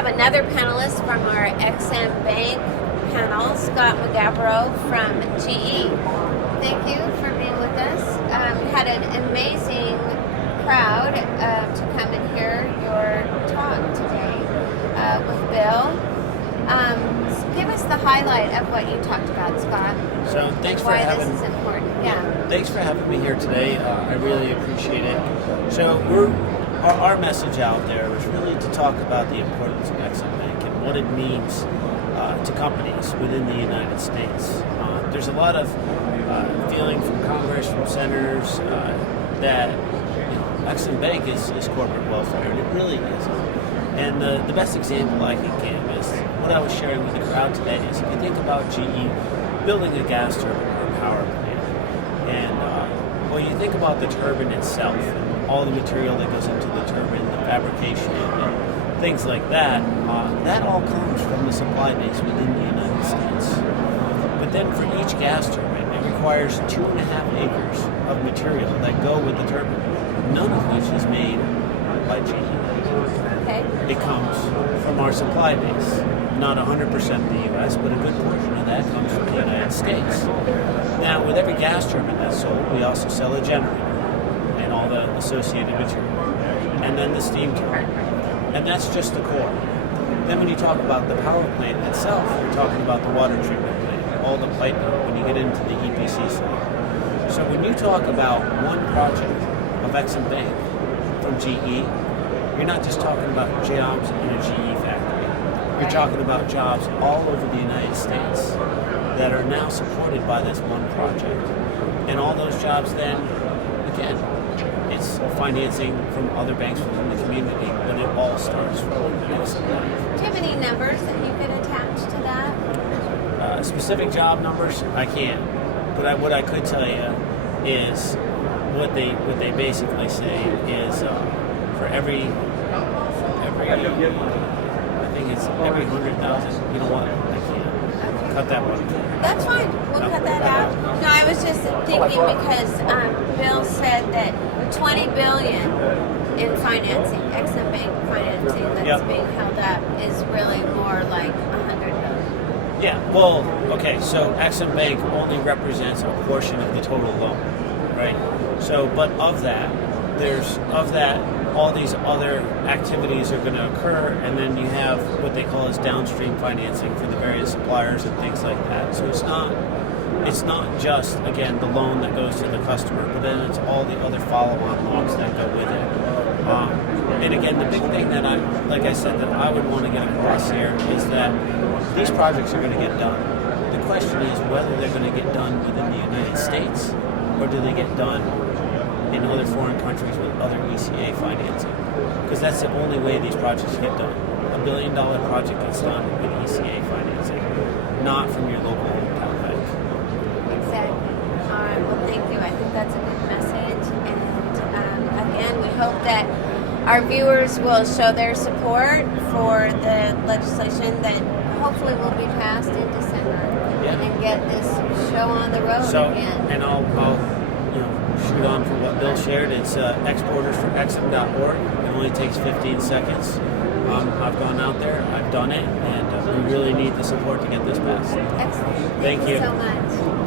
have another panelist from our XM Bank panel, Scott McGabro from GE. Thank you for being with us. We had an amazing crowd to come and hear your talk today with Bill. Give us the highlight of what you talked about, Scott. So thanks for having why this is important. Yeah. Thanks for having me here today. I really appreciate it. So our message out there is really to talk about the importance of XM Bank and what it means to companies within the United States. There's a lot of feeling from Congress, from senators, that XM Bank is corporate welfare, and it really is. And the best example I can give is what I was sharing with the crowd today is if you think about GE building a gas turbine or a power plant, and well, you think about the turbine itself, and all the material that goes into the turbine, the fabrication, and things like that, that all comes from the supply base within the United States. But then for each gas turbine, it requires 2.5 acres of material that go with the turbine, none of which is made by GE. Okay. It comes from our supply base. Not 100% in the U.S., but a good portion of that comes from the United States. Now, with every gas turbine that's sold, we also sell a generator and all the associated material, and then the steam turbine. And that's just the core. Then when you talk about the power plant itself, you're talking about the water treatment plant, all the piping, when you get into the EPC side. So when you talk about one project of XM Bank from GE, you're not just talking about jobs in a GE factory. You're talking about jobs all over the United States that are now supported by this one project. And all those jobs then, again, it's financing from other banks within the community, but it all starts from XM Bank. Do you have any numbers that you could attach to that? Specific job numbers, I can't. But what I could tell you is what they basically say is for every I think it's every 100,000. You know what? I can't. Cut that one. That's fine. We'll cut that out. No, I was just thinking because Bill said that $20 billion in financing, XM Bank financing that's being held up is really more like $100 billion. Yeah. Well, okay. So XM Bank only represents a portion of the total loan, right? So, but of that, all these other activities are going to occur, and then you have what they call as downstream financing for the various suppliers and things like that. So it's not just, again, the loan that goes to the customer, but then it's all the other follow-on loans that go with it. And again, the big thing that like I said, that I would want to get across here is that these projects are going to get done. The question is whether they're going to get done within the United States, or do they get done in other foreign countries with other ECA financing, because that's the only way these projects get done. $1 billion project gets done with ECA financing, not from your local hometown bank. Exactly. All right. Well, thank you. I think that's a good message. And again, we hope that our viewers will show their support for the legislation that hopefully will be passed in December and get this show on the road again. And I'll shoot on for what Bill shared. It's exportersforxm.org. It only takes 15 seconds. I've gone out there, I've done it, and we really need the support to get this passed. Excellent. Thank you so much.